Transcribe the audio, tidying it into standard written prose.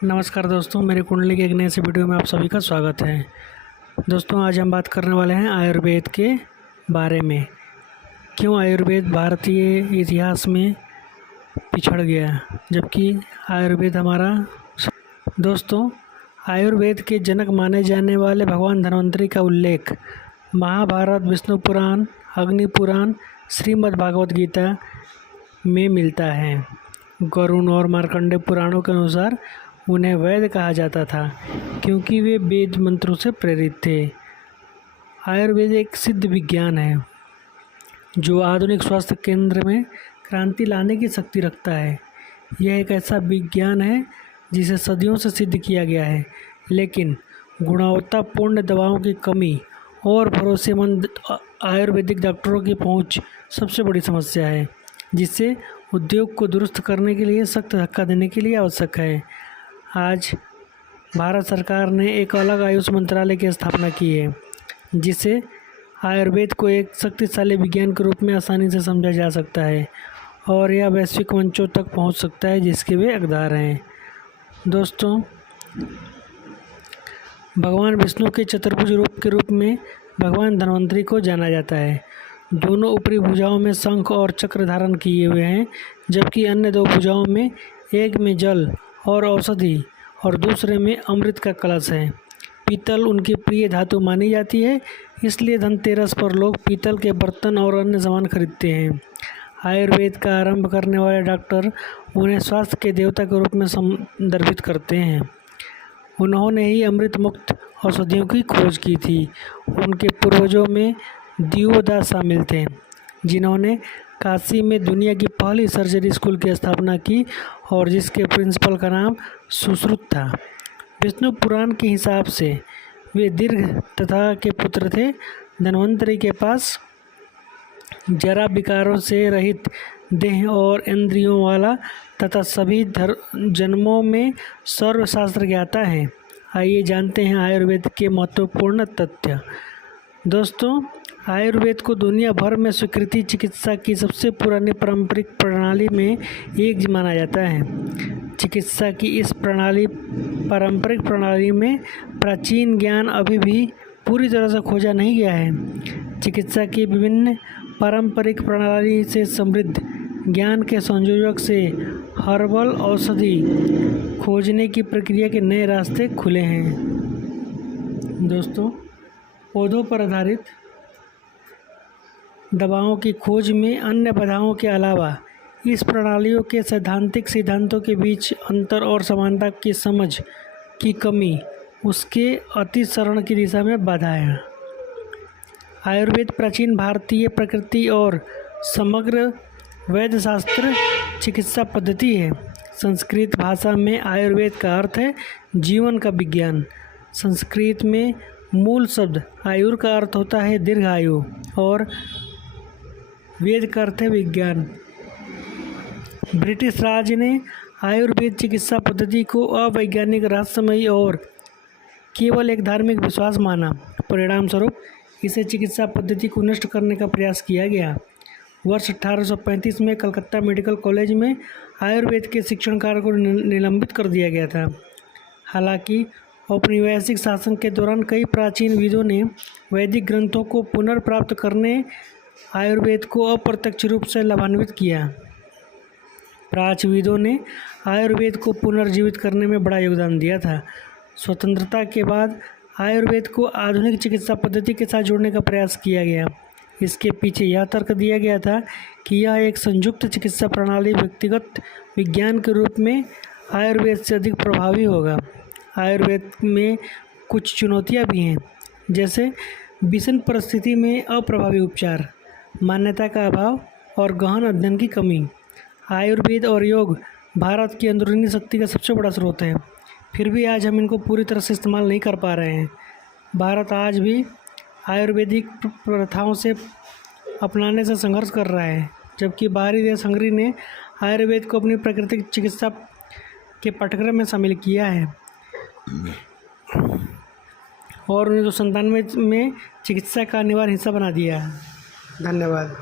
नमस्कार दोस्तों, मेरे कुंडली के एक नए से वीडियो में आप सभी का स्वागत है। दोस्तों, आज हम बात करने वाले हैं आयुर्वेद के बारे में। क्यों आयुर्वेद भारतीय इतिहास में पिछड़ गया, जबकि आयुर्वेद हमारा। दोस्तों, आयुर्वेद के जनक माने जाने वाले भगवान धन्वंतरि का उल्लेख महाभारत, विष्णु पुराण, अग्नि पुराण, श्रीमद् भागवत गीता में मिलता है। गरुड़ और मार्कंडेय पुराणों के अनुसार उन्हें वैद्य कहा जाता था, क्योंकि वे वेद मंत्रों से प्रेरित थे। आयुर्वेद एक सिद्ध विज्ञान है जो आधुनिक स्वास्थ्य केंद्र में क्रांति लाने की शक्ति रखता है। यह एक ऐसा विज्ञान है जिसे सदियों से सिद्ध किया गया है, लेकिन गुणवत्तापूर्ण दवाओं की कमी और भरोसेमंद आयुर्वेदिक डॉक्टरों की पहुंच सबसे बड़ी समस्या है, जिससे उद्योग को दुरुस्त करने के लिए सख्त धक्का देने के लिए आवश्यक है। आज भारत सरकार ने एक अलग आयुष मंत्रालय की स्थापना की है, जिसे आयुर्वेद को एक शक्तिशाली विज्ञान के रूप में आसानी से समझा जा सकता है और यह वैश्विक मंचों तक पहुंच सकता है, जिसके वे हकदार हैं। दोस्तों, भगवान विष्णु के चतुर्भुज रूप के रूप में भगवान धन्वंतरि को जाना जाता है। दोनों ऊपरी भुजाओं में शंख और चक्र धारण किए हुए हैं, जबकि अन्य दो भुजाओं में एक में जल और औषधि और दूसरे में अमृत का कलश है। पीतल उनकी प्रिय धातु मानी जाती है, इसलिए धनतेरस पर लोग पीतल के बर्तन और अन्य सामान खरीदते हैं। आयुर्वेद का आरंभ करने वाले डॉक्टर उन्हें स्वास्थ्य के देवता के रूप में संदर्भित करते हैं। उन्होंने ही अमृत मुक्त औषधियों की खोज की थी। उनके पूर्वजों में दियोदास शामिल थे, जिन्होंने काशी में दुनिया की पहली सर्जरी स्कूल की स्थापना की और जिसके प्रिंसिपल का नाम सुश्रुत था। विष्णु पुराण के हिसाब से वे दीर्घ तथा के पुत्र थे। धन्वंतरि के पास जरा विकारों से रहित देह और इंद्रियों वाला तथा सभी जन्मों में सर्वशास्त्र ज्ञाता है। आइए जानते हैं आयुर्वेद के महत्वपूर्ण तथ्य। दोस्तों, आयुर्वेद को दुनिया भर में स्वीकृति चिकित्सा की सबसे पुरानी पारंपरिक प्रणाली में एक माना जाता है। चिकित्सा की इस पारंपरिक प्रणाली में प्राचीन ज्ञान अभी भी पूरी तरह से खोजा नहीं गया है। चिकित्सा की विभिन्न पारंपरिक प्रणाली से समृद्ध ज्ञान के संयोजक से हर्बल औषधि खोजने की प्रक्रिया के नए रास्ते खुले हैं। दोस्तों, पौधों पर आधारित दवाओं की खोज में अन्य बाधाओं के अलावा इस प्रणालियों के सैद्धांतिक सिद्धांतों के बीच अंतर और समानता की समझ की कमी उसके अतिसरण की दिशा में बाधा है। आयुर्वेद प्राचीन भारतीय प्रकृति और समग्र वैद्यशास्त्र चिकित्सा पद्धति है। संस्कृत भाषा में आयुर्वेद का अर्थ है जीवन का विज्ञान। संस्कृत में मूल शब्द आयुर का अर्थ होता है दीर्घायु और वेद का अर्थ है विज्ञान। ब्रिटिश राज ने आयुर्वेद चिकित्सा पद्धति को अवैज्ञानिक, रहस्यमयी और केवल एक धार्मिक विश्वास माना। परिणाम स्वरूप इसे चिकित्सा पद्धति को नष्ट करने का प्रयास किया गया। वर्ष 1835 में कलकत्ता मेडिकल कॉलेज में आयुर्वेद के शिक्षण कार्य को निलंबित कर दिया गया था। हालांकि औपनिवेशिक शासन के दौरान कई प्राचीन विदों ने वैदिक ग्रंथों को पुनर्प्राप्त करने आयुर्वेद को अप्रत्यक्ष रूप से लाभान्वित किया। प्राच्यविदों ने आयुर्वेद को पुनर्जीवित करने में बड़ा योगदान दिया था। स्वतंत्रता के बाद आयुर्वेद को आधुनिक चिकित्सा पद्धति के साथ जोड़ने का प्रयास किया गया। इसके पीछे यह तर्क दिया गया था कि यह एक संयुक्त चिकित्सा प्रणाली व्यक्तिगत विज्ञान के रूप में आयुर्वेद से अधिक प्रभावी होगा। आयुर्वेद में कुछ चुनौतियां भी हैं, जैसे विषम परिस्थिति में अप्रभावी उपचार, मान्यता का अभाव और गहन अध्ययन की कमी। आयुर्वेद और योग भारत की अंदरूनी शक्ति का सबसे बड़ा स्रोत है, फिर भी आज हम इनको पूरी तरह से इस्तेमाल नहीं कर पा रहे हैं। भारत आज भी आयुर्वेदिक प्रथाओं से अपनाने से संघर्ष कर रहा है, जबकि बाहरी देश हंगरी ने आयुर्वेद को अपनी प्राकृतिक चिकित्सा के पाठ्यक्रम में शामिल किया है और 1997 में चिकित्सा का अनिवार्य हिस्सा बना दिया है। धन्यवाद।